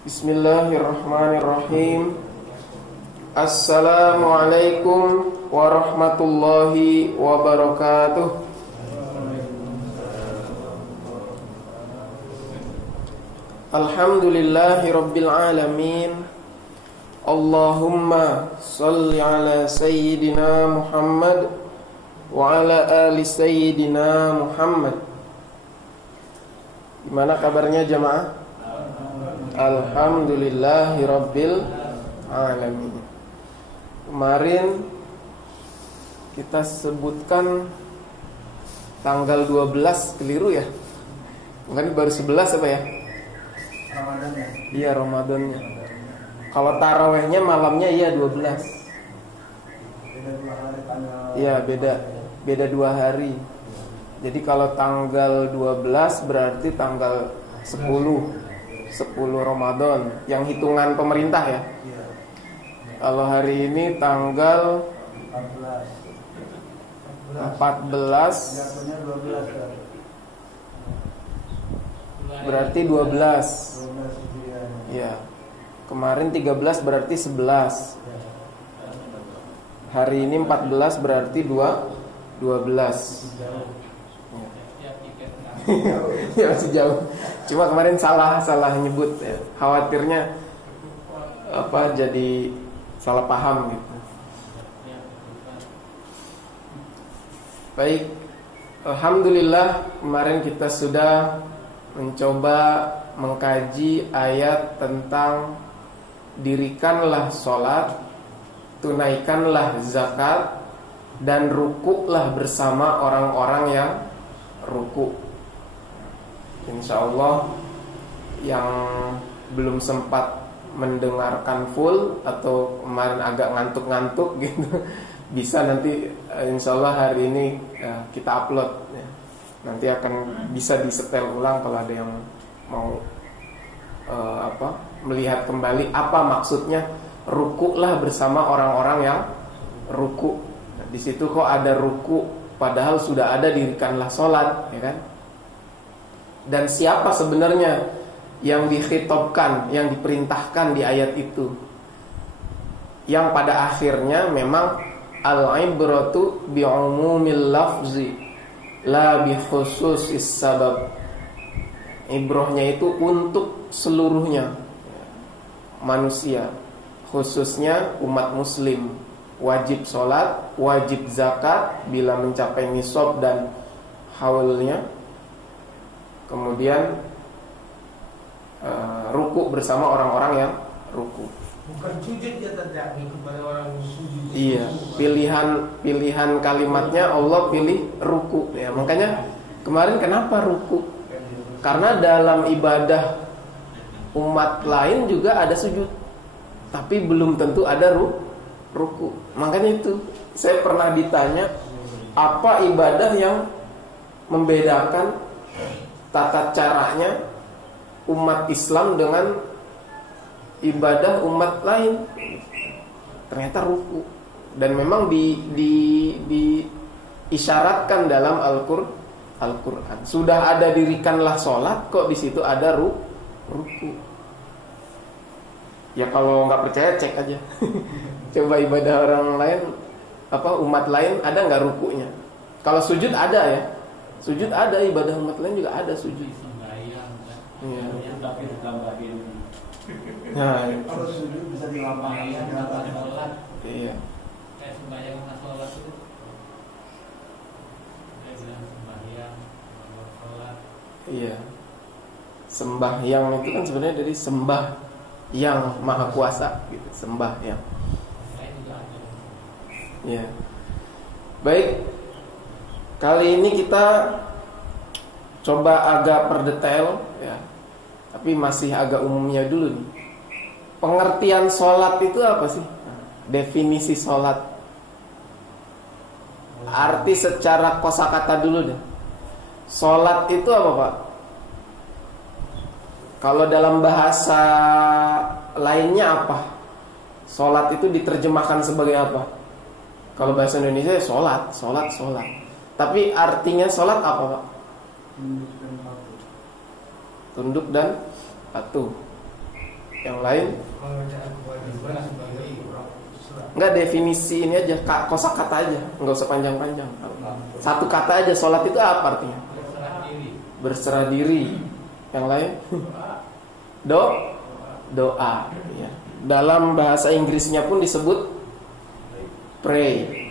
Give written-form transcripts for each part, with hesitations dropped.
Bismillahirrahmanirrahim. Assalamualaikum warahmatullahi wabarakatuh. Alhamdulillahi rabbil alamin. Allahumma salli ala sayyidina Muhammad wa ala ali sayyidina Muhammad. Gimana kabarnya jamaah? Alhamdulillahi rabbil alamin. Kemarin kita sebutkan tanggal 12, keliru ya? Bukan baru 11 apa ya? Ramadannya. Iya, Ramadannya. Kalau tarawehnya malamnya iya 12. Beda 2 hari tanggal. Iya, beda 2 hari. Jadi kalau tanggal 12 berarti tanggal 10 Ramadan yang hitungan pemerintah ya. Iya. Kalau hari ini tanggal 14 Jatuhnya 12 kan. berarti 12. 12 Hijriah. Ya. Kemarin 13 berarti 11. Hari ini 14 berarti 12. Ya masih jauh. Cuma kemarin salah nyebut ya. Khawatirnya jadi salah paham gitu. Baik, alhamdulillah kemarin kita sudah mencoba mengkaji ayat tentang dirikanlah sholat, tunaikanlah zakat, dan rukuklah bersama orang-orang yang ruku. Insyaallah yang belum sempat mendengarkan full atau kemarin agak ngantuk-ngantuk gitu, bisa nanti insyaallah hari ini kita upload ya. Nanti akan bisa disetel ulang kalau ada yang mau melihat kembali apa maksudnya rukuklah bersama orang-orang yang ruku. Nah, di situ kok ada ruku padahal sudah ada dirikanlah sholat, ya kan? Dan siapa sebenarnya yang dikhitabkan, yang diperintahkan di ayat itu? Yang pada akhirnya memang al-ibratu bi'umumil lafzi la bi khususis sabab. Ibrahnya itu untuk seluruhnya manusia, khususnya umat muslim. Wajib sholat, wajib zakat bila mencapai nisab dan haulnya. Kemudian ruku bersama orang-orang yang ruku. Bukan sujud ya terjadi kepada orang sujud. Iya, pilihan kalimatnya Allah pilih ruku ya. Makanya kemarin kenapa ruku? Karena dalam ibadah umat lain juga ada sujud, tapi belum tentu ada ruku. Makanya itu saya pernah ditanya, apa ibadah yang membedakan tata caranya umat Islam dengan ibadah umat lain? Ternyata ruku. Dan memang diisyaratkan dalam Al-Quran. Sudah ada dirikanlah sholat, kok di situ ada ruku. Ya kalau nggak percaya cek aja. Coba ibadah orang lain, umat lain ada nggak rukunya? Kalau sujud ada ya. Sujud ada, ibadah umat lain juga ada sujud. Iya. Tapi ditambahin. Nah, Kalau sujud bisa dilambangkan sholat. iya. Kayak sembahyang sama sholat itu. Kayak bilang sembahyang sama sholat. Iya. Sembahyang itu kan sebenarnya dari sembah yang maha kuasa gitu. Sembah yang. Lain juga ada. Iya. Baik. Kali ini kita coba agak perdetail ya. Tapi masih agak umumnya dulu nih. Pengertian sholat itu apa sih? Definisi sholat. Arti secara kosakata dulu deh. Sholat itu apa, Pak? Kalau dalam bahasa lainnya apa? Sholat itu diterjemahkan sebagai apa? Kalau bahasa Indonesia sholat. Tapi artinya sholat apa, Pak? Tunduk dan patuh. Tunduk dan patuh. Yang lain? Mengerjakan kewajiban sebagai surat. Enggak, definisi ini aja, kosakata aja, enggak usah panjang-panjang. Satu kata aja, sholat itu apa artinya? berserah diri. Berserah diri. Yang lain? Doa. Ya. Dalam bahasa Inggrisnya pun disebut pray.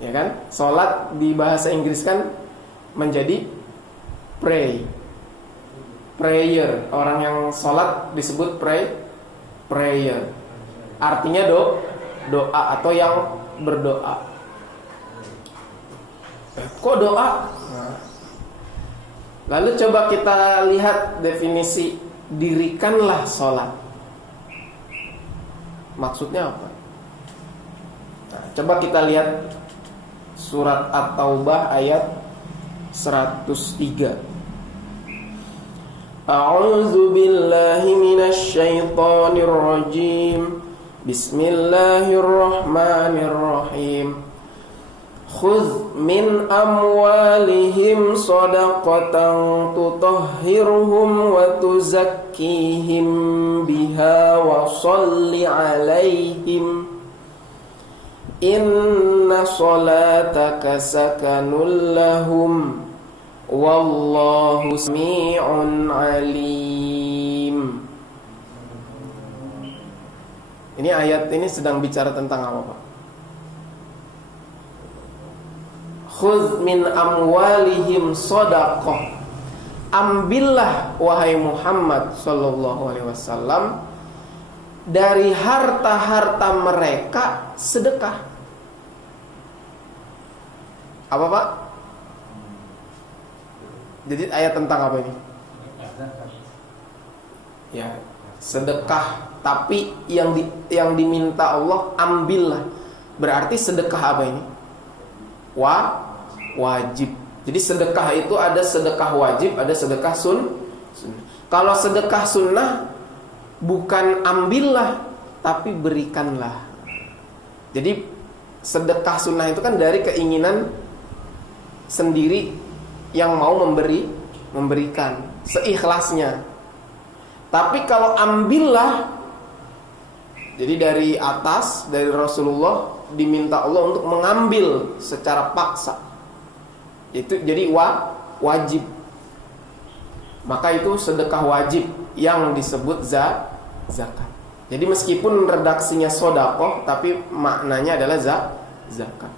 Ya kan? Sholat di bahasa Inggris kan menjadi pray. Prayer. Orang yang sholat disebut prayer. Artinya doa atau yang berdoa. Kok doa? Nah. Lalu coba kita lihat definisi dirikanlah sholat. Maksudnya apa? Nah, coba kita lihat surat At-Taubah ayat 103. A'udzu billahi minasy syaithanir rajim. Bismillahirrahmanirrahim. Khudh min amwalihim shadaqatan tutahhiruhum wa tuzakkihim biha wa shalli 'alaihim inna salataka sakanul lahum wallahu sami'un 'alim. Ini ayat ini sedang bicara tentang apa, Pak? Khudh min amwalihim shadaqah. Ambillah wahai Muhammad sallallahu alaihi wasallam dari harta-harta mereka sedekah. Apa, Pak? Jadi ayat tentang apa ini? Ya, sedekah, tapi yang diminta Allah ambillah. Berarti sedekah apa ini? Wajib. Jadi sedekah itu ada sedekah wajib, ada sedekah sunnah. Kalau sedekah sunnah bukan ambillah, tapi berikanlah. Jadi sedekah sunnah itu kan dari keinginan sendiri yang mau memberikan seikhlasnya. Tapi kalau ambillah, jadi dari atas, dari Rasulullah diminta Allah untuk mengambil secara paksa. Itu jadi wajib. Maka itu sedekah wajib yang disebut zakat. Jadi meskipun redaksinya sedekah, tapi maknanya adalah zakat.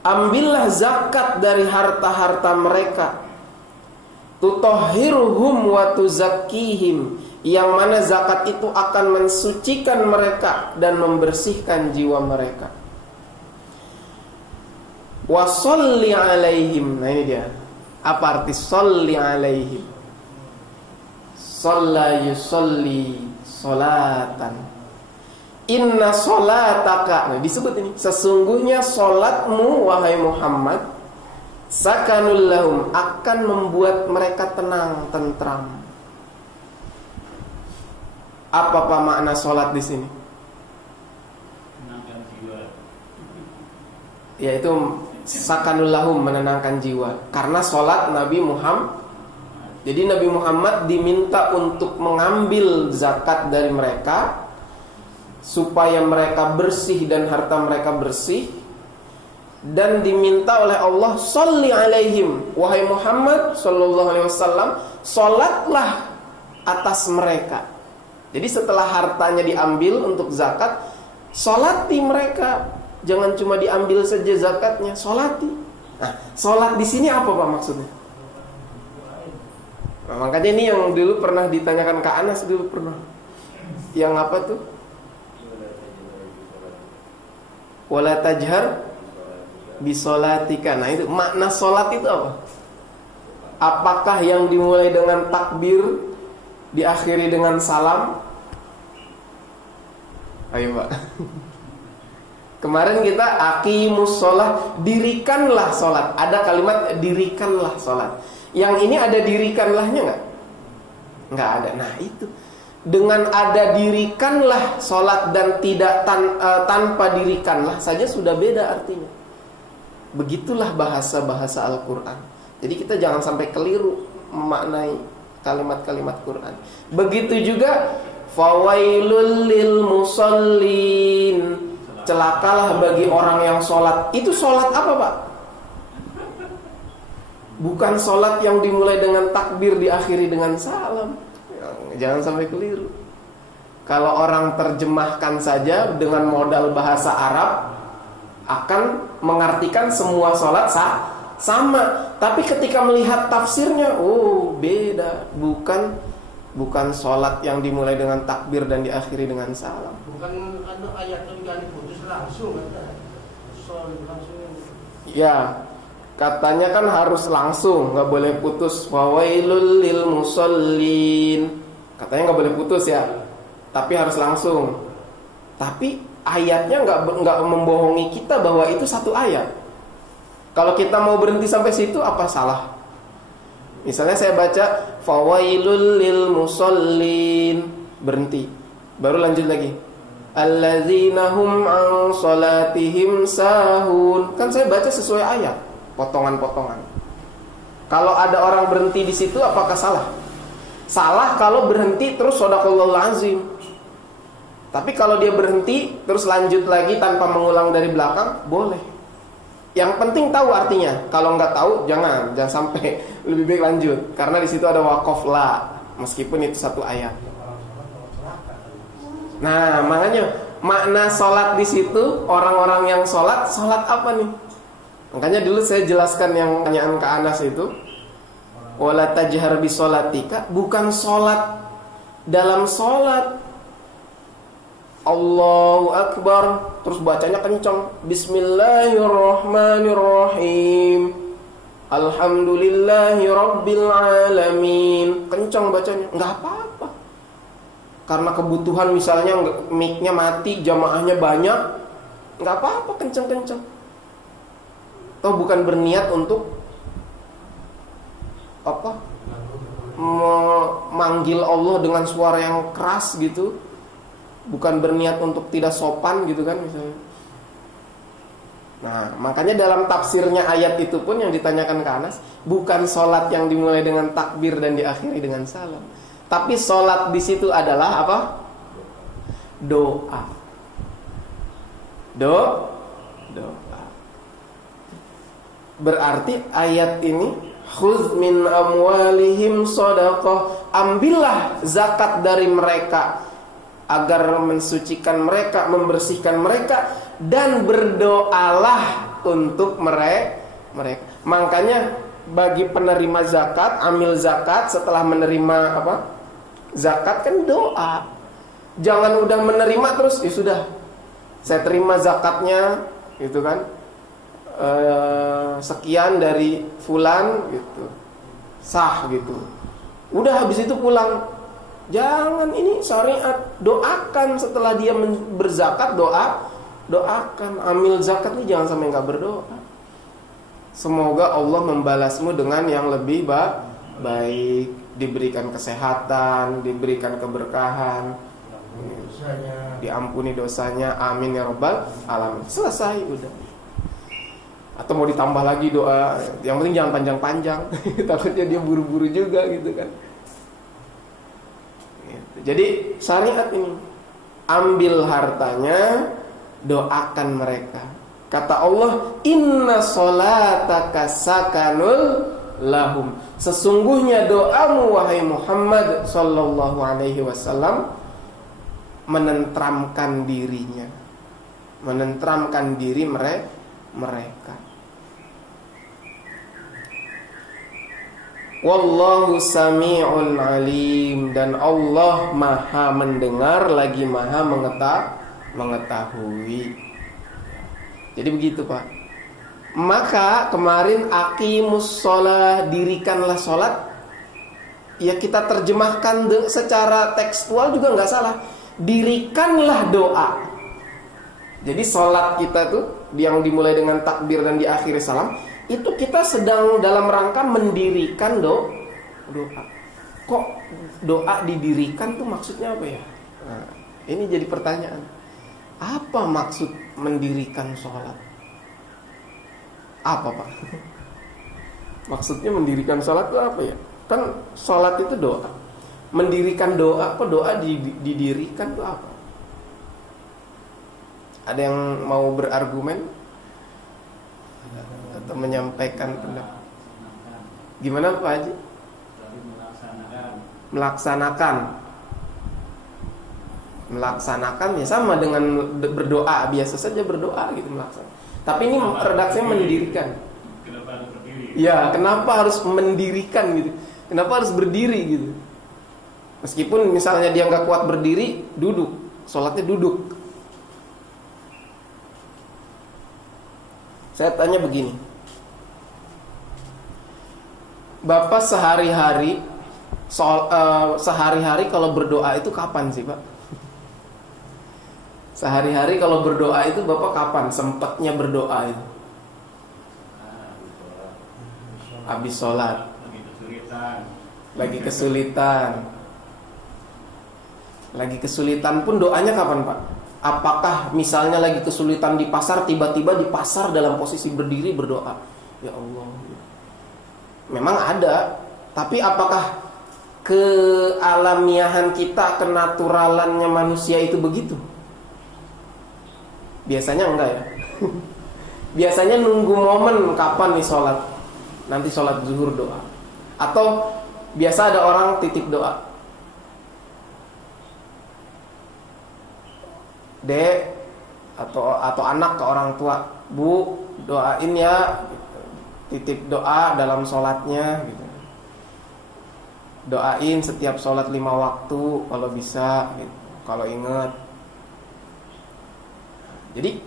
Ambillah zakat dari harta-harta mereka. Tutahhiruhum wa tuzakkihim, yang mana zakat itu akan mensucikan mereka dan membersihkan jiwa mereka. Wa sholli alaihim. Nah ini dia. Apa arti sholli alaihim? Shalla yusolli sholatan. Inna sholataka. Nah disebut ini. Sesungguhnya sholatmu wahai Muhammad sakanul lahum, akan membuat mereka tenang, tentram. Apa makna sholat di sini? Menenangkan jiwa. Yaitu sakanul lahum, menenangkan jiwa. Karena sholat Nabi Muhammad. Jadi Nabi Muhammad diminta untuk mengambil zakat dari mereka supaya mereka bersih dan harta mereka bersih. Dan diminta oleh Allah, sholli alaihim, wahai Muhammad sallallahu alaihi wasallam, sholatlah atas mereka. Jadi setelah hartanya diambil untuk zakat, sholati mereka. Jangan cuma diambil saja zakatnya, sholati. Nah, sholat di sini apa Pak maksudnya? Nah, makanya ini yang dulu pernah ditanyakan ke Anas dulu pernah. Yang apa tuh? Wala tajhar bisolatika. Nah itu makna solat itu apa? Apakah yang dimulai dengan takbir diakhiri dengan salam? Ayo Pak. Kemarin kita aqimus sholat, dirikanlah sholat. Ada kalimat dirikanlah sholat. Yang ini ada dirikanlahnya nggak? Nggak ada. Nah itu, dengan ada dirikanlah sholat dan tidak tanpa dirikanlah saja sudah beda artinya. Begitulah bahasa-bahasa Al-Quran. Jadi kita jangan sampai keliru memaknai. kalimat-kalimat Quran. Begitu juga fawailul lil musallin, celakalah bagi orang yang sholat. Itu sholat apa, Pak? Bukan sholat yang dimulai dengan takbir diakhiri dengan salam. Jangan sampai keliru. Kalau orang terjemahkan saja dengan modal bahasa Arab, akan mengartikan semua sholat sama. Tapi ketika melihat tafsirnya, oh beda. Bukan sholat yang dimulai dengan takbir dan diakhiri dengan salam. Bukan ada ayat yang diputus langsung kan? Langsung. Ya, katanya kan harus langsung, nggak boleh putus. Wawailul lil musallin, katanya nggak boleh putus ya, tapi harus langsung. Tapi ayatnya nggak membohongi kita bahwa itu satu ayat. Kalau kita mau berhenti sampai situ, apa salah? Misalnya saya baca fawailul lil musallin, berhenti, baru lanjut lagi. Alladzina hum an salatihim sahun. Kan saya baca sesuai ayat, potongan-potongan. Kalau ada orang berhenti di situ, apakah salah? Salah kalau berhenti terus shadaqallahul azim. Tapi kalau dia berhenti terus lanjut lagi tanpa mengulang dari belakang, boleh. Yang penting tahu artinya. Kalau nggak tahu, jangan sampai. Lebih baik lanjut, karena di situ ada waqaf la, meskipun itu satu ayat. Nah, makanya makna sholat di situ, orang-orang yang sholat apa nih? Makanya dulu saya jelaskan yang pertanyaan ke Anas itu, wala tajhar bi sholatika, bukan sholat dalam sholat. Allahu Akbar, terus bacanya kencang, Bismillahirrahmanirrahim, Alhamdulillahi Rabbil Alamin, kencang bacanya, nggak apa-apa. Karena kebutuhan misalnya mic-nya mati, jamaahnya banyak, nggak apa-apa kencang-kencang. Toh bukan berniat untuk apa? Memanggil Allah dengan suara yang keras gitu. Bukan berniat untuk tidak sopan gitu kan misalnya. Nah, makanya dalam tafsirnya ayat itu pun yang ditanyakan ke Anas, bukan sholat yang dimulai dengan takbir dan diakhiri dengan salam. Tapi sholat di situ adalah apa? Doa. Doa. Berarti ayat ini, khudz min amwalihim shadaqah, ambillah zakat dari mereka agar mensucikan mereka, membersihkan mereka, dan berdoalah untuk mereka. Makanya bagi penerima zakat, amil zakat setelah menerima apa? Zakat kan doa. Jangan udah menerima terus, ya sudah, saya terima zakatnya, gitu kan? Sekian dari fulan, gitu, sah gitu. Udah habis itu pulang. Jangan, ini syariat. Doakan setelah dia berzakat, doakan. Amil zakat ini jangan sampai nggak berdoa. Semoga Allah membalasmu dengan yang lebih baik, diberikan kesehatan, diberikan keberkahan, diampuni dosanya, amin ya rabbal alamin. Selesai, udah. Atau mau ditambah lagi doa, yang penting jangan panjang-panjang. Takutnya dia buru-buru juga gitu kan. Jadi syariat ini, ambil hartanya, doakan mereka. Kata Allah, inna sholataka sakanul lahum, sesungguhnya doamu wahai Muhammad sallallahu alaihi wasallam menentramkan dirinya, menentramkan diri mereka. Wallahu sami'un alim, dan Allah maha mendengar lagi maha mengetahui. Jadi begitu Pak. Maka kemarin aqimus sholah, dirikanlah sholat. Ya kita terjemahkan secara tekstual juga nggak salah. Dirikanlah doa. Jadi sholat kita tuh yang dimulai dengan takbir dan diakhiri salam, itu kita sedang dalam rangka mendirikan doa. Kok doa didirikan tuh maksudnya apa ya? Nah, ini jadi pertanyaan. Apa maksud mendirikan sholat? Apa Pak? Maksudnya mendirikan sholat itu apa ya? Kan sholat itu doa. Mendirikan doa, kok doa didirikan itu apa? Ada yang mau berargumen atau menyampaikan pendapat? Gimana Pak Haji? Melaksanakan ya sama dengan berdoa, biasa saja berdoa gitu, melaksanakan. Tapi ini redaksinya mendirikan. Kenapa harus berdiri? Ya, kenapa harus mendirikan gitu? Kenapa harus berdiri gitu? Meskipun misalnya dia nggak kuat berdiri, duduk, sholatnya duduk. Saya tanya begini, Bapak sehari-hari kalau berdoa itu kapan sih Pak? Sehari-hari kalau berdoa itu Bapak kapan sempatnya berdoa itu? Habis sholat. Lagi kesulitan pun doanya kapan Pak? Apakah misalnya lagi kesulitan di pasar, tiba-tiba di pasar dalam posisi berdiri berdoa, ya Allah. Memang ada, tapi apakah kealamiahan kita, kenaturalannya manusia itu begitu? Biasanya enggak ya. Biasanya nunggu momen kapan nih sholat. Nanti sholat zuhur doa. Atau biasa ada orang titip doa, Dek atau anak ke orang tua, Bu doain ya, titip doa dalam sholatnya gitu. Doain setiap sholat 5 waktu kalau bisa gitu, kalau ingat. Jadi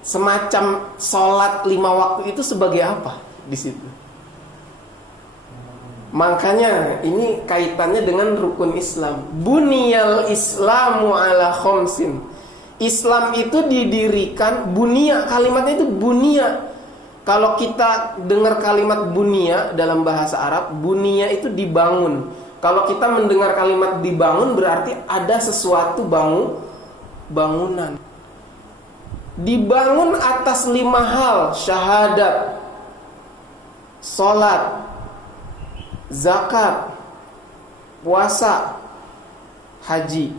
semacam sholat 5 waktu itu sebagai apa di situ? Makanya ini kaitannya dengan rukun Islam. Buniyal Islamu ala khamsin. Islam itu didirikan, bunia, kalimatnya itu bunia. Kalau kita dengar kalimat bunia dalam bahasa Arab, bunia itu dibangun. Kalau kita mendengar kalimat dibangun berarti ada sesuatu bangunan. Dibangun atas 5 hal: syahadat, sholat, zakat, puasa, haji,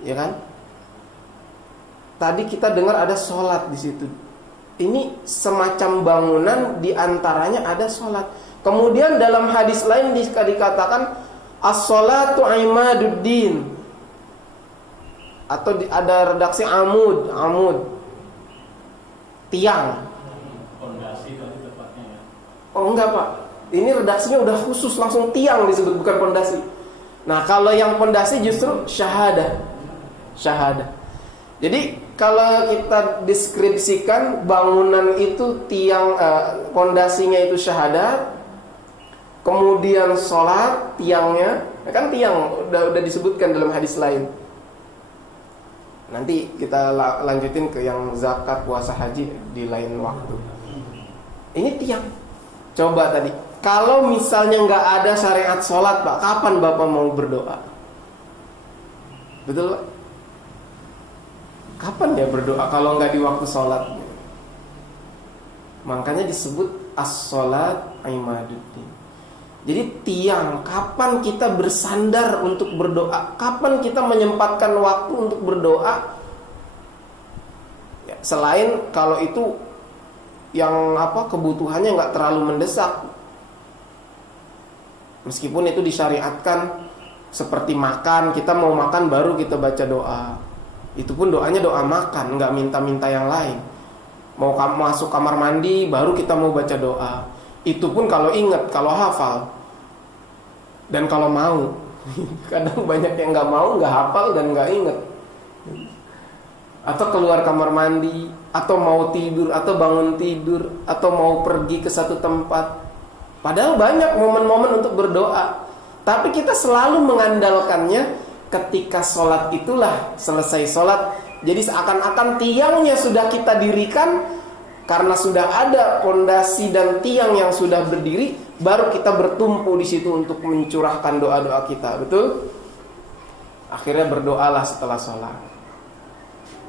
ya kan? Tadi kita dengar ada sholat di situ. Ini semacam bangunan, diantaranya ada sholat. Kemudian dalam hadis lain dikatakan as-sholatu imaduddin, atau ada redaksi amud, tiang. Fondasi tadi tepatnya ya. Oh enggak Pak, ini redaksinya udah khusus langsung tiang disebut, bukan fondasi. Nah kalau yang fondasi justru syahadah. Jadi kalau kita deskripsikan bangunan itu tiang, fondasinya itu syahadat, kemudian sholat, tiangnya, kan tiang udah disebutkan dalam hadis lain. Nanti kita lanjutin ke yang zakat, puasa, haji di lain waktu. Ini tiang. Coba tadi, kalau misalnya nggak ada syariat sholat Pak, kapan Bapak mau berdoa? Betul Pak? Kapan ya berdoa kalau nggak di waktu sholat? Makanya disebut as-sholat imaduddin. Jadi tiang, kapan kita bersandar untuk berdoa, kapan kita menyempatkan waktu untuk berdoa, ya, selain kalau itu yang kebutuhannya nggak terlalu mendesak. Meskipun itu disyariatkan seperti makan, kita mau makan baru kita baca doa. Itu pun doanya doa makan, nggak minta-minta yang lain. Mau masuk kamar mandi baru kita mau baca doa. Itu pun kalau ingat, kalau hafal, dan kalau mau. Kadang banyak yang nggak mau, nggak hafal dan nggak ingat. Atau keluar kamar mandi, atau mau tidur, atau bangun tidur, atau mau pergi ke satu tempat. Padahal banyak momen-momen untuk berdoa, tapi kita selalu mengandalkannya ketika sholat itulah. Selesai sholat, jadi seakan-akan tiangnya sudah kita dirikan. Karena sudah ada pondasi dan tiang yang sudah berdiri, baru kita bertumpu di situ untuk mencurahkan doa-doa kita. Betul? Akhirnya berdoalah setelah sholat.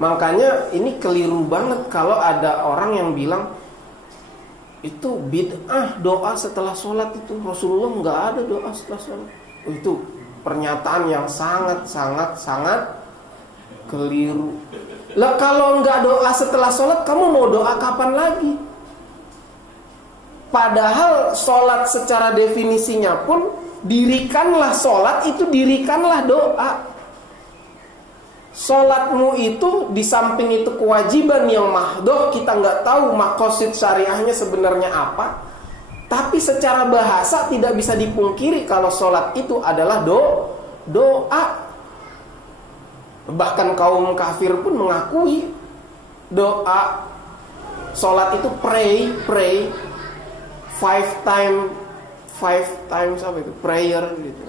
Makanya ini keliru banget kalau ada orang yang bilang Itu bid'ah doa setelah sholat itu. Rasulullah nggak ada doa setelah sholat. Itu pernyataan yang sangat keliru. Lah kalau nggak doa setelah sholat, kamu mau doa kapan lagi? Padahal sholat secara definisinya pun, dirikanlah sholat itu dirikanlah doa. Sholatmu itu di samping itu kewajiban yang mahdoh, kita nggak tahu maqasid syariahnya sebenarnya apa. Tapi secara bahasa tidak bisa dipungkiri kalau sholat itu adalah doa. Bahkan kaum kafir pun mengakui doa. Sholat itu pray 5 times apa itu? Prayer gitu.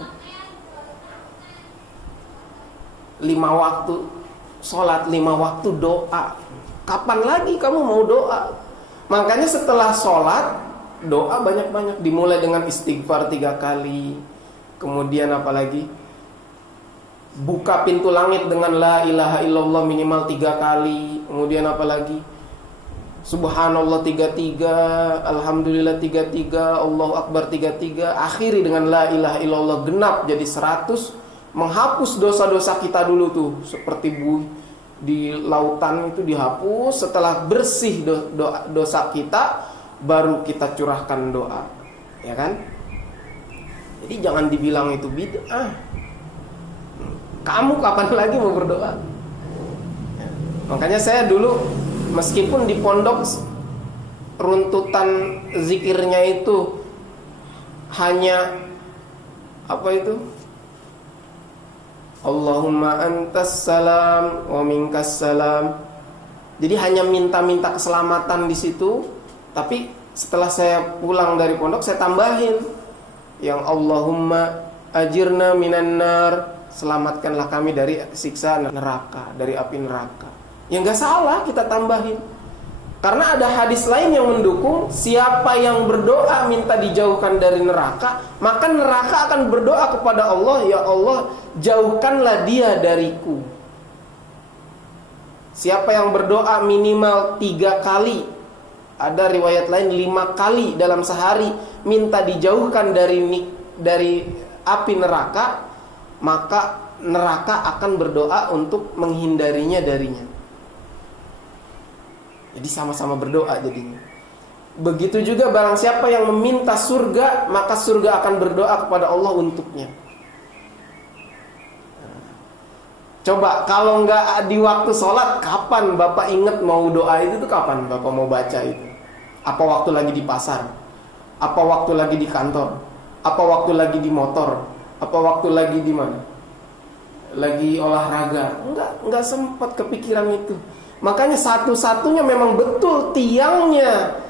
5 waktu sholat, 5 waktu doa. Kapan lagi kamu mau doa? Makanya setelah sholat, doa banyak-banyak. Dimulai dengan istighfar 3 kali. Kemudian apalagi? Buka pintu langit dengan la ilaha illallah minimal 3 kali. Kemudian apalagi? Subhanallah 33, Alhamdulillah 33, Allahu Akbar 33. Akhiri dengan la ilaha illallah genap jadi 100. Menghapus dosa-dosa kita dulu tuh, seperti di lautan itu dihapus. Setelah bersih dosa kita, baru kita curahkan doa, ya kan? Jadi jangan dibilang itu bid'ah. Kamu kapan lagi mau berdoa? Makanya saya dulu, meskipun di pondok runtutan zikirnya itu hanya apa itu? Allahumma antas salam wa minkas salam. Jadi hanya minta-minta keselamatan di situ. Tapi setelah saya pulang dari pondok, saya tambahin yang Allahumma ajirna minan nar, selamatkanlah kami dari siksa neraka, dari api neraka. Ya nggak salah kita tambahin. Karena ada hadis lain yang mendukung, siapa yang berdoa minta dijauhkan dari neraka, maka neraka akan berdoa kepada Allah, ya Allah, jauhkanlah dia dariku. Siapa yang berdoa minimal 3 kali, ada riwayat lain 5 kali dalam sehari, minta dijauhkan dari api neraka, maka neraka akan berdoa untuk menghindarinya darinya. Jadi sama-sama berdoa jadinya. Begitu juga barang siapa yang meminta surga, maka surga akan berdoa kepada Allah untuknya. Coba kalau nggak di waktu sholat, kapan Bapak ingat mau doa itu tuh kapan Bapak mau baca itu? Apa waktu lagi di pasar? Apa waktu lagi di kantor? Apa waktu lagi di motor? Apa waktu lagi di mana? Lagi olahraga? Nggak sempat kepikiran itu. Makanya satu-satunya memang betul tiangnya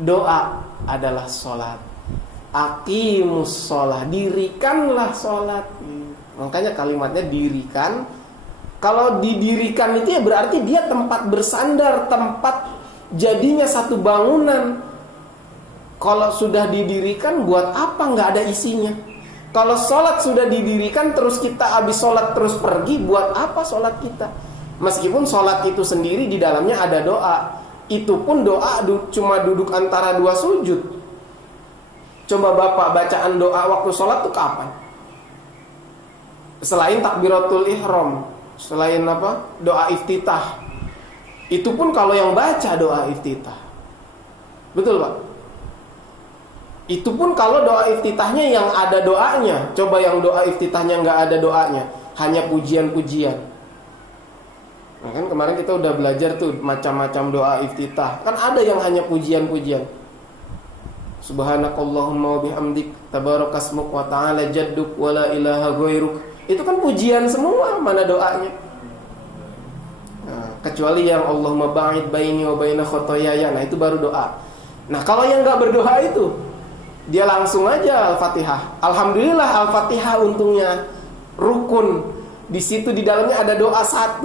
doa adalah sholat. Aqimus sholat, dirikanlah sholat. Makanya kalimatnya dirikan. Kalau didirikan itu ya berarti dia tempat bersandar, tempat jadinya satu bangunan. Kalau sudah didirikan, buat apa nggak ada isinya? Kalau sholat sudah didirikan, terus kita habis sholat terus pergi, buat apa sholat kita? Meskipun sholat itu sendiri di dalamnya ada doa, itu pun doa cuma duduk antara 2 sujud. Coba Bapak bacaan doa waktu sholat tuh kapan? Selain takbiratul ihram, selain apa? Doa iftitah. Itu pun kalau yang baca doa iftitah. Betul Pak? Itu pun kalau doa iftitahnya yang ada doanya. Coba yang doa iftitahnya nggak ada doanya, hanya pujian-pujian. Nah, kan kemarin kita udah belajar tuh macam-macam doa iftitah. Kan ada yang hanya pujian-pujian. Subhanakallahumma wa bihamdik, tabarakasmuk wa ta'ala jadduk wa la ilaha ghairuk. Itu kan pujian semua, mana doanya? Nah, kecuali yang Allahumma ba'id baini wa baina khotoyaya. Nah, itu baru doa. Nah, kalau yang enggak berdoa itu, dia langsung aja Al-Fatihah. Alhamdulillah Al-Fatihah untungnya rukun. Di situ di dalamnya ada doa 3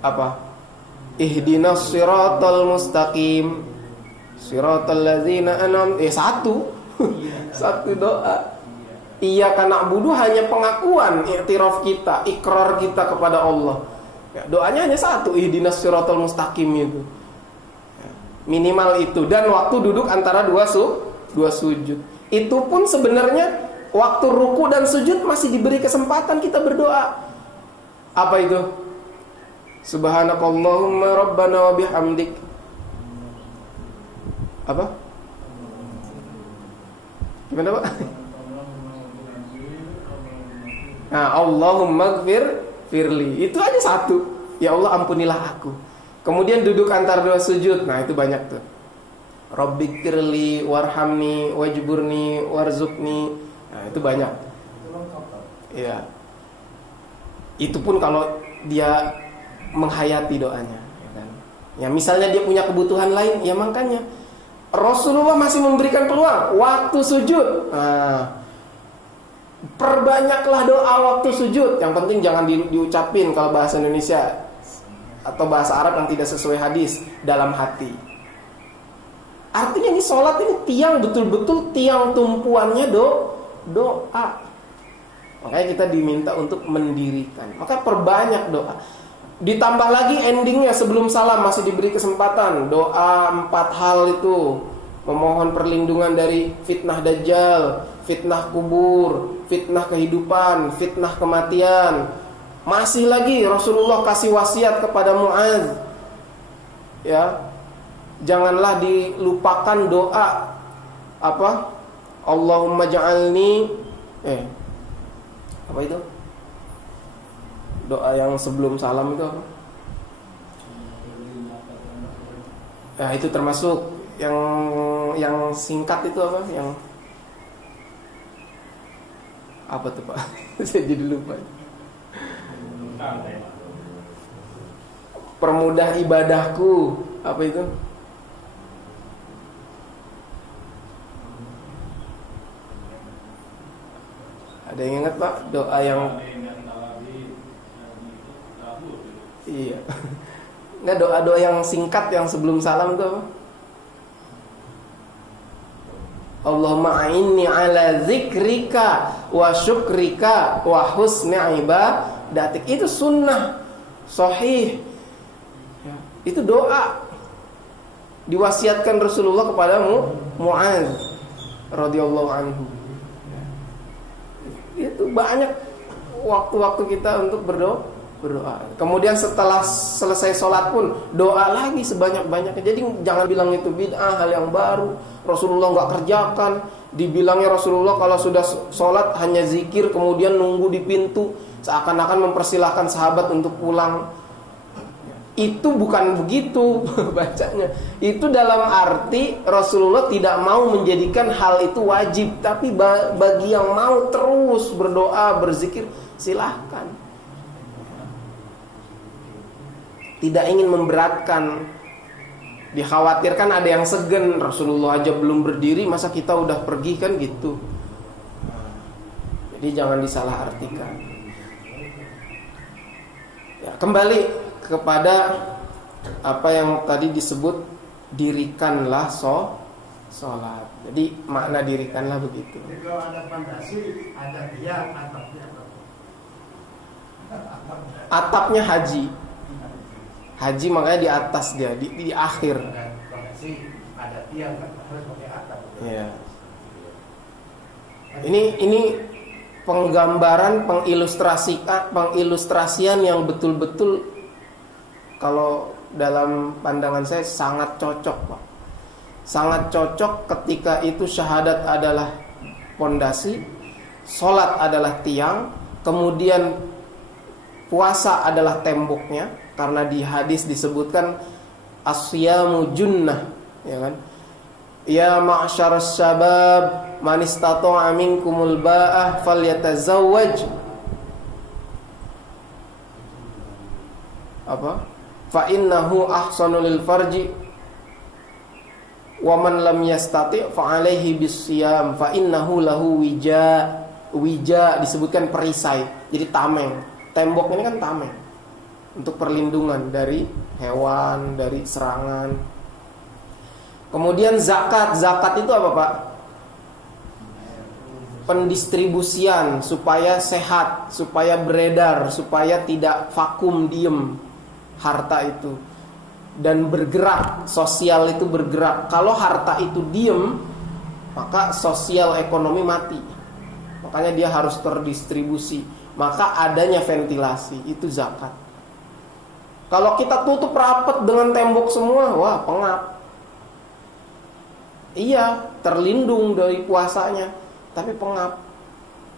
apa? Ihdinas siratal mustaqim, siratal ladzina an'am. 1 doa. Iyyaka na'budu hanya pengakuan, iktiraf kita, ikrar kita kepada Allah. Ya, doanya hanya satu, ihdinas siratal mustaqim itu. Ya, minimal itu. Dan waktu duduk antara dua sujud. Itu pun sebenarnya waktu ruku dan sujud masih diberi kesempatan kita berdoa. Apa itu? Subhanakallahumma rabbana wa bihamdik. Apa? Gimana, Pak? Nah, Allahumma firli. Itu aja satu. Ya Allah, ampunilah aku. Kemudian duduk antara dua sujud. Nah, itu banyak tuh. Rabbighfirli warhamni wajburni warzuqni. Nah, itu banyak. Iya. Itu pun kalau dia menghayati doanya, ya kan? Ya, misalnya dia punya kebutuhan lain, ya makanya Rasulullah masih memberikan peluang waktu sujud. Nah, perbanyaklah doa waktu sujud. Yang penting jangan diucapin kalau bahasa Indonesia atau bahasa Arab yang tidak sesuai hadis, dalam hati. Artinya ini sholat ini tiang, betul-betul tiang tumpuannya doa. Makanya kita diminta untuk mendirikan. Maka perbanyak doa. Ditambah lagi endingnya sebelum salam masih diberi kesempatan. Doa 4 hal itu. Memohon perlindungan dari fitnah dajjal, fitnah kubur, fitnah kehidupan, fitnah kematian. Masih lagi Rasulullah kasih wasiat kepada Mu'adz. Ya. Janganlah dilupakan doa apa? Allahumma ja'alni apa itu? Doa yang sebelum salam itu apa? Nah, itu termasuk yang singkat itu apa? Yang apa tuh, Pak? Saya jadi lupa. Permudah ibadahku. Apa itu? Ada yang ingat, Pak? Doa yang iya. Enggak, doa-doa yang singkat yang sebelum salam itu apa? Allahumma a'inni ala zikrika wa syukrika wa husni ibadatik. Itu sunnah sahih. Ya, itu doa diwasiatkan Rasulullah kepada Mu'adz radhiyallahu anhu. Ya. Itu banyak waktu-waktu kita untuk berdoa. Kemudian setelah selesai sholat pun doa lagi sebanyak-banyaknya. Jadi jangan bilang itu bid'ah, hal yang baru. Rasulullah nggak kerjakan. Dibilangnya Rasulullah kalau sudah sholat hanya zikir, kemudian nunggu di pintu, seakan-akan mempersilahkan sahabat untuk pulang. Itu bukan begitu bacanya. Itu dalam arti Rasulullah tidak mau menjadikan hal itu wajib, tapi bagi yang mau terus berdoa, berzikir, silahkan. Tidak ingin memberatkan. Dikhawatirkan ada yang segan, Rasulullah aja belum berdiri, masa kita udah pergi, kan gitu. Jadi jangan disalahartikan. Ya, kembali kepada apa yang tadi disebut dirikanlah sholat. Jadi makna dirikanlah begitu. Jadi kalau ada fondasi, ada tiang, atapnya apa? Atapnya haji. Haji makanya di atas dia, di akhir. Fondasi, ada tiang, kan harus pakai atap. Ya. Ini penggambaran, pengilustrasian yang betul-betul kalau dalam pandangan saya sangat cocok, Pak. Sangat cocok ketika itu syahadat adalah pondasi, sholat adalah tiang, kemudian puasa adalah temboknya. Karena di hadis disebutkan asyamu junnah, ya kan? Ya ma'syarus syabab man istata'a minkumul ba'ah falyatazawwaj. Apa? Fa innahu ahsanu lil farji wa man lam yastati' fa alaihi bisyam fa innahu lahu wija disebutkan perisai. Jadi tameng. Tembok ini kan tameng. Untuk perlindungan dari hewan, dari serangan. Kemudian zakat. Zakat itu apa, Pak? pendistribusian supaya sehat, supaya beredar, supaya tidak vakum diem harta itu, dan bergerak, sosial itu bergerak. Kalau harta itu diem, maka sosial ekonomi mati. Makanya dia harus terdistribusi. Maka adanya ventilasi, itu zakat. Kalau kita tutup rapat dengan tembok semua, wah pengap. Iya, terlindung dari puasanya, tapi pengap.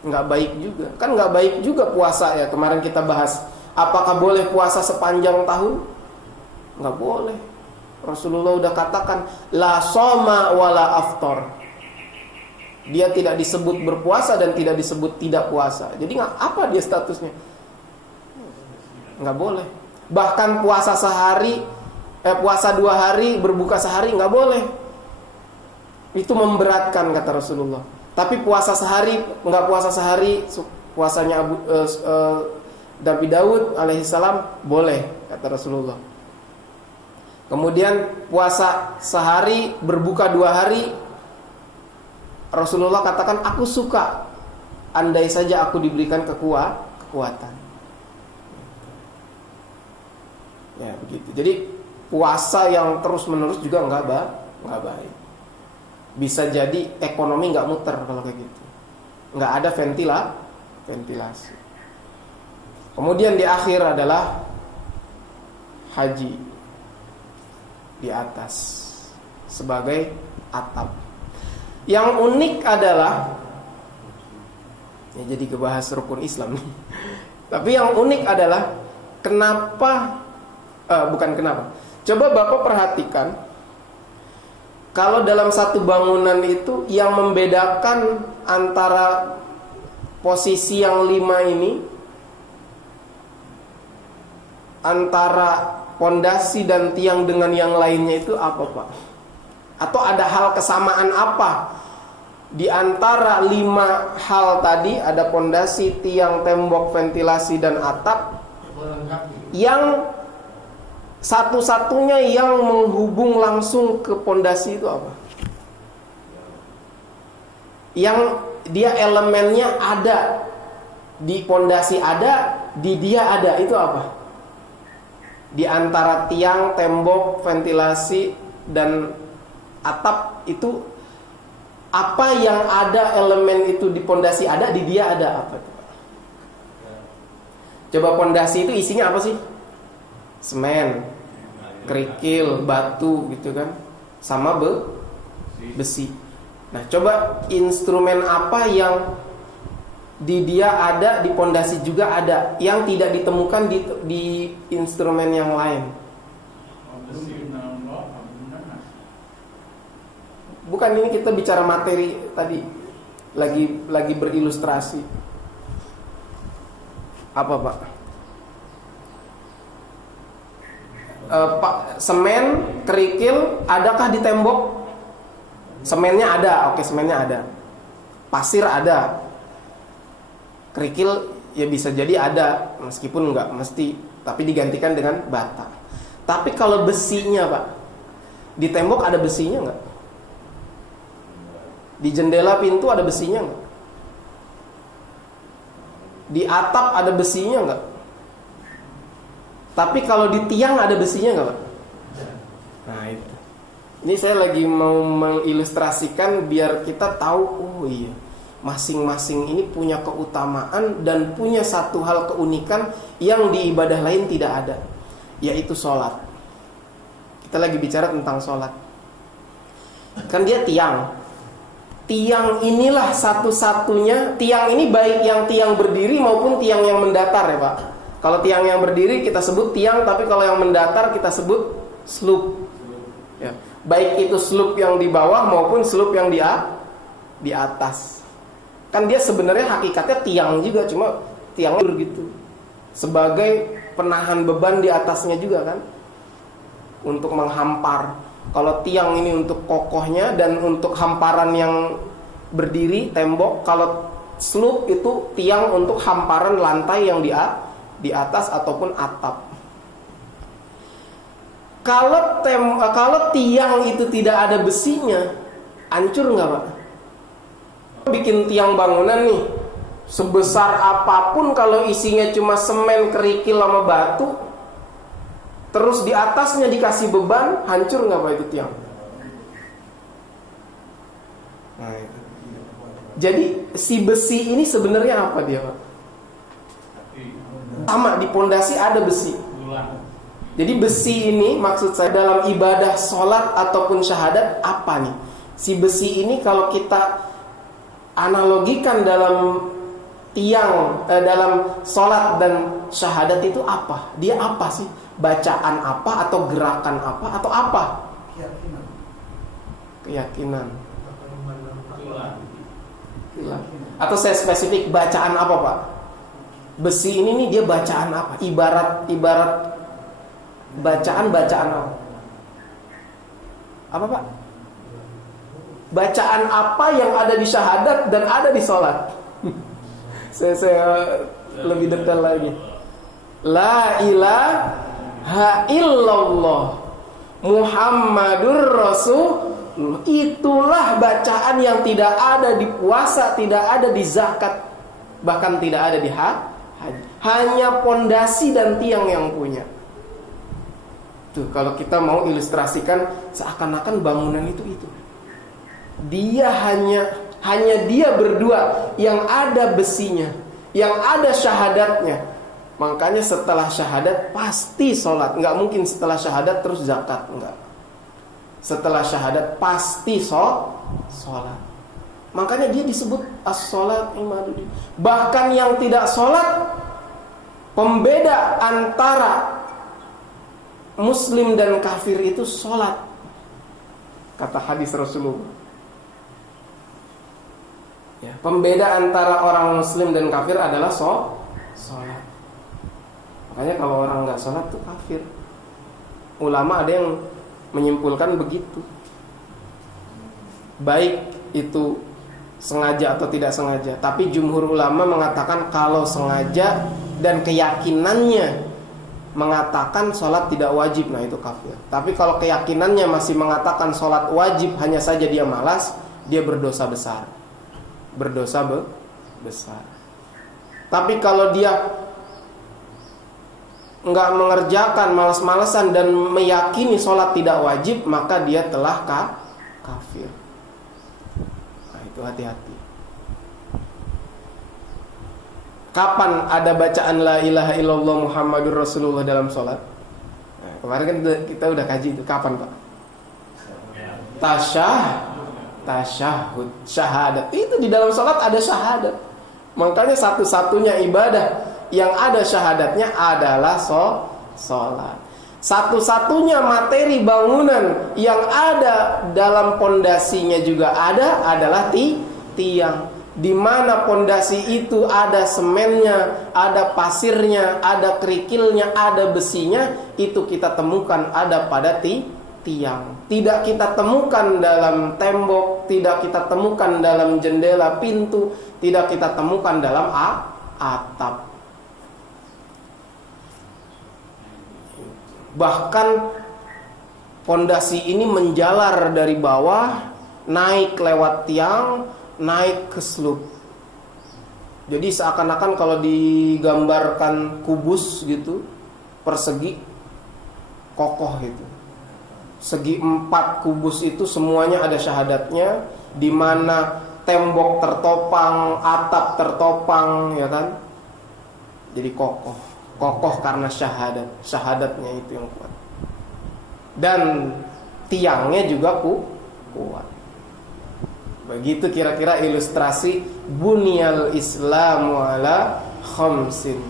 Nggak baik juga. Kan nggak baik juga puasa ya. Kemarin kita bahas, apakah boleh puasa sepanjang tahun? Nggak boleh. Rasulullah udah katakan, la soma wala aftor. Dia tidak disebut berpuasa dan tidak disebut tidak puasa. Jadi apa dia statusnya? Nggak boleh. Bahkan puasa sehari, puasa 2 hari, berbuka sehari nggak boleh. Itu memberatkan kata Rasulullah. Tapi puasa sehari, nggak puasa sehari, puasanya Nabi Daud alaihissalam boleh kata Rasulullah. Kemudian puasa sehari, berbuka 2 hari, Rasulullah katakan, aku suka andai saja aku diberikan kekuatan. Ya begitu. Jadi puasa yang terus menerus juga nggak baik. Bisa jadi ekonomi nggak muter kalau kayak gitu. Nggak ada ventilasi. Kemudian di akhir adalah haji di atas sebagai atap. Yang unik adalah, ya jadi kebahas rukun Islam nih. Tapi yang unik adalah bukan kenapa. Coba Bapak perhatikan, kalau dalam satu bangunan itu yang membedakan antara posisi yang 5 ini, antara pondasi dan tiang dengan yang lainnya itu apa, Pak? Atau ada hal kesamaan apa di antara 5 hal tadi, ada pondasi, tiang, tembok, ventilasi, dan atap, yang satu-satunya yang menghubung langsung ke pondasi itu apa? Yang dia elemennya ada di pondasi, ada di dia ada, itu apa? Di antara tiang, tembok, ventilasi, dan atap itu apa yang ada elemen itu di pondasi ada, di dia ada apa? Coba pondasi itu isinya apa sih? Semen, kerikil, batu gitu kan, sama besi. Nah, coba instrumen apa yang di dia ada, di pondasi juga ada, yang tidak ditemukan di instrumen yang lain? Bukan, ini kita bicara materi tadi, lagi berilustrasi. Apa, Pak? Pak, semen, kerikil, adakah di tembok? Semennya ada, oke, semennya ada. Pasir ada. Kerikil ya bisa jadi ada, meskipun nggak mesti, tapi digantikan dengan bata. Tapi kalau besinya, Pak, di tembok ada besinya nggak? Di jendela pintu ada besinya nggak? Di atap ada besinya nggak? Tapi kalau di tiang ada besinya nggak, Pak? Nah itu. Ini saya lagi mau mengilustrasikan biar kita tahu, oh iya, masing-masing ini punya keutamaan dan punya satu hal keunikan yang di ibadah lain tidak ada, yaitu sholat. Kita lagi bicara tentang sholat. Kan dia tiang. Tiang inilah satu-satunya, tiang ini baik yang tiang berdiri maupun tiang yang mendatar ya, Pak. Kalau tiang yang berdiri kita sebut tiang, tapi kalau yang mendatar kita sebut sloop. Ya. Baik itu sloop yang di bawah maupun sloop yang di atas. Kan dia sebenarnya hakikatnya tiang juga, cuma tiangnya begitu. Sebagai penahan beban di atasnya juga kan, untuk menghampar. Kalau tiang ini untuk kokohnya dan untuk hamparan yang berdiri, tembok. Kalau sloop itu tiang untuk hamparan lantai yang di atas ataupun atap. Kalau tiang itu tidak ada besinya, hancur nggak, Pak? Bikin tiang bangunan nih, sebesar apapun kalau isinya cuma semen, kerikil sama batu, terus di atasnya dikasih beban, hancur nggak Pak itu tiang? Nah, itu. Jadi si besi ini sebenarnya apa dia Pak? Sama, di pondasi ada besi. Jadi besi ini maksud saya dalam ibadah sholat ataupun syahadat apa nih? Si besi ini kalau kita analogikan dalam tiang, dalam sholat dan syahadat itu apa? Dia apa sih? Bacaan apa atau gerakan apa atau apa? Keyakinan. Atau saya spesifik bacaan apa Pak? Besi ini nih dia bacaan apa? Ibarat bacaan apa? Apa Pak? Bacaan apa yang ada di syahadat dan ada di sholat? saya lebih detail lagi. La ilaha illallah Muhammadur Rasulullah. Itulah bacaan yang tidak ada di puasa, tidak ada di zakat, bahkan tidak ada di haji. Hanya pondasi dan tiang yang punya. Tuh, kalau kita mau ilustrasikan seakan-akan bangunan itu. Dia hanya dia berdua yang ada besinya, yang ada syahadatnya. Makanya setelah syahadat pasti sholat. Nggak mungkin setelah syahadat terus zakat, enggak. Setelah syahadat pasti sholat. Makanya dia disebut as-sholat imaduddin. Bahkan yang tidak sholat, pembeda antara muslim dan kafir itu sholat. Kata hadis Rasulullah. Ya, pembeda antara orang muslim dan kafir adalah sholat. Makanya kalau orang nggak sholat itu kafir. Ulama ada yang menyimpulkan begitu. Baik itu sengaja atau tidak sengaja. Tapi jumhur ulama mengatakan kalau sengaja dan keyakinannya mengatakan sholat tidak wajib, nah itu kafir. Tapi kalau keyakinannya masih mengatakan sholat wajib, hanya saja dia malas, dia berdosa besar. Berdosa besar. Tapi kalau dia nggak mengerjakan, malas-malasan dan meyakini sholat tidak wajib, maka dia telah kafir. Nah itu hati-hati. Kapan ada bacaan la ilaha illallah Muhammadur Rasulullah dalam sholat? Nah, kemarin kan kita udah kaji itu. Kapan Pak? Tasyahud, syahadat. Itu di dalam sholat ada syahadat. Makanya satu-satunya ibadah yang ada syahadatnya adalah sholat. Satu-satunya materi bangunan yang ada dalam pondasinya juga adalah tiang. Di mana pondasi itu ada semennya, ada pasirnya, ada kerikilnya, ada besinya, itu kita temukan ada pada tiang. Tidak kita temukan dalam tembok, tidak kita temukan dalam jendela, pintu, tidak kita temukan dalam atap. Bahkan pondasi ini menjalar dari bawah, naik lewat tiang, naik ke slup. Jadi seakan-akan kalau digambarkan kubus gitu, persegi, kokoh gitu. Segi 4 kubus itu semuanya ada syahadatnya, di mana tembok tertopang, atap tertopang, ya kan? Jadi kokoh karena syahadatnya itu yang kuat. Dan tiangnya juga kuat. Begitu kira-kira ilustrasi bunyal Islamu ala khamsin.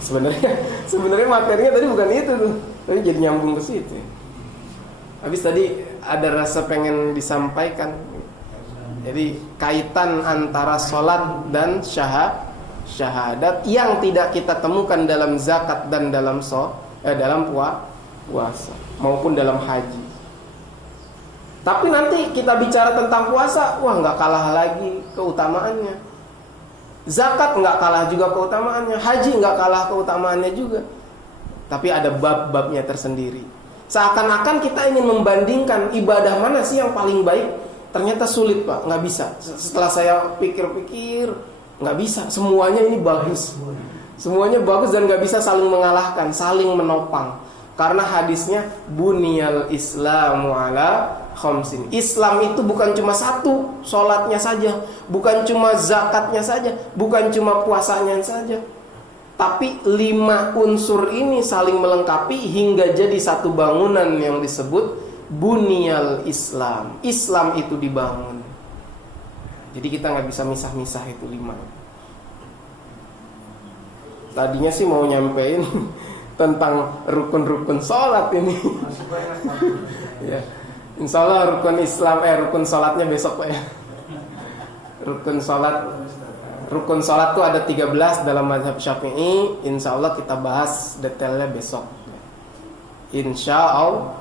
Sebenarnya materinya tadi bukan itu tuh, tapi jadi nyambung ke situ. Habis tadi ada rasa pengen disampaikan. Jadi kaitan antara sholat dan syahadat yang tidak kita temukan dalam zakat dan dalam puasa maupun dalam haji. Tapi nanti kita bicara tentang puasa, wah nggak kalah lagi keutamaannya. Zakat nggak kalah juga keutamaannya, haji nggak kalah keutamaannya juga. Tapi ada bab-babnya tersendiri. Seakan-akan kita ingin membandingkan ibadah mana sih yang paling baik, ternyata sulit Pak, nggak bisa. Setelah saya pikir-pikir, nggak bisa. Semuanya ini bagus, semuanya bagus dan nggak bisa saling mengalahkan, saling menopang. Karena hadisnya buniyal Islamu ala khamsin. Islam itu bukan cuma satu, sholatnya saja, bukan cuma zakatnya saja, bukan cuma puasanya saja, tapi 5 unsur ini saling melengkapi hingga jadi satu bangunan yang disebut buniyal Islam. Islam itu dibangun. Jadi kita nggak bisa misah-misah itu 5. Tadinya sih mau nyampein tentang rukun-rukun sholat ini. Ya. Insya Allah rukun Islam, rukun sholatnya besok Pak ya. Rukun sholat tuh ada 13 dalam mazhab Syafi'i. Insya Allah kita bahas detailnya besok. Insya Allah.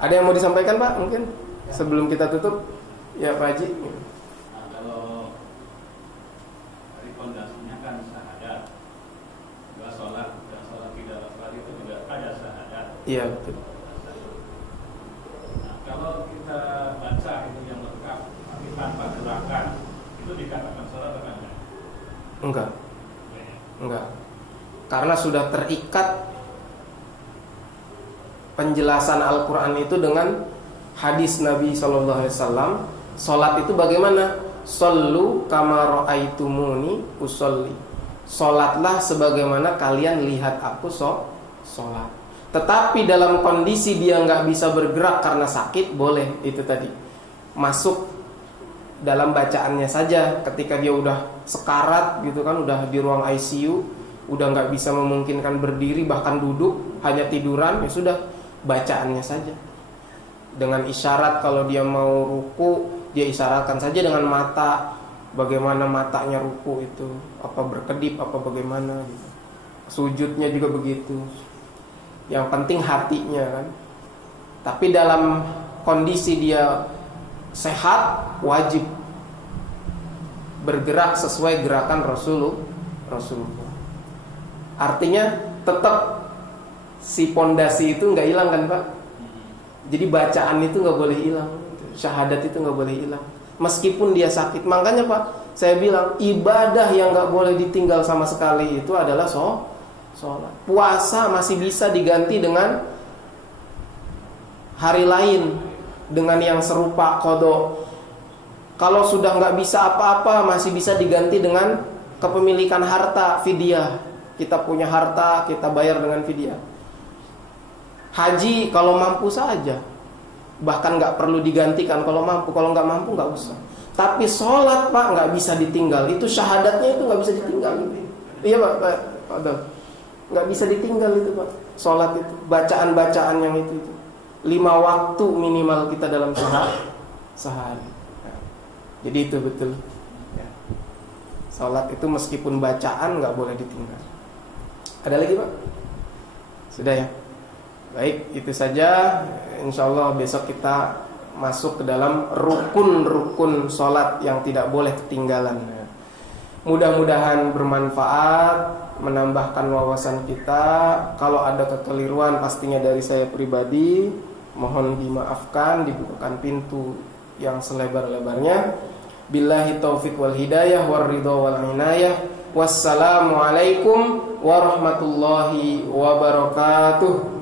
Ada yang mau disampaikan Pak mungkin sebelum kita tutup? Ya Pak Haji. Nah, kalau dari fondasinya kan syahadat. Juga sholat tidak sholat itu juga ada syahadat. Iya betul. Nah, kalau kita baca itu yang lengkap tapi tanpa gerakan, itu dikatakan sholat atau enggak? Enggak. Karena sudah terikat penjelasan Al-Quran itu dengan hadis Nabi SAW. Sholat itu bagaimana? Shollu kama ra'aitumuni usolli. Sholatlah sebagaimana kalian lihat aku sholat. Tetapi dalam kondisi dia nggak bisa bergerak karena sakit, boleh itu tadi masuk dalam bacaannya saja. Ketika dia udah sekarat gitu kan, udah di ruang ICU, udah nggak bisa memungkinkan berdiri bahkan duduk, hanya tiduran, ya sudah bacaannya saja. Dengan isyarat kalau dia mau ruku, dia isyaratkan saja dengan mata, bagaimana matanya ruku itu, apa berkedip, apa bagaimana gitu. Sujudnya juga begitu. Yang penting hatinya kan. Tapi dalam kondisi dia sehat, wajib bergerak sesuai gerakan Rasulullah. Artinya tetap si pondasi itu nggak hilang kan Pak? Jadi bacaan itu nggak boleh hilang, syahadat itu nggak boleh hilang, meskipun dia sakit. Makanya Pak, saya bilang ibadah yang nggak boleh ditinggal sama sekali itu adalah sholat. Puasa masih bisa diganti dengan hari lain dengan yang serupa qada. Kalau sudah nggak bisa apa-apa, masih bisa diganti dengan kepemilikan harta, fidyah. Kita punya harta, kita bayar dengan fidyah. Haji kalau mampu saja, bahkan nggak perlu digantikan kalau mampu. Kalau nggak mampu nggak usah. Tapi sholat Pak nggak bisa ditinggal. Itu syahadatnya itu nggak bisa ditinggal. Iya Pak. Nggak bisa ditinggal itu Pak. Sholat itu, bacaan-bacaan yang itu. 5 waktu minimal kita dalam sehari. Jadi itu betul. Sholat itu meskipun bacaan nggak boleh ditinggal. Ada lagi Pak? Sudah ya. Baik, itu saja. Insya Allah besok kita masuk ke dalam rukun-rukun sholat yang tidak boleh ketinggalan. Mudah-mudahan bermanfaat, menambahkan wawasan kita. Kalau ada kekeliruan pastinya dari saya pribadi, mohon dimaafkan, dibukakan pintu yang selebar-lebarnya. Billahi taufiq wal hidayah war ridha wal inayah. Wassalamualaikum warahmatullahi wabarakatuh.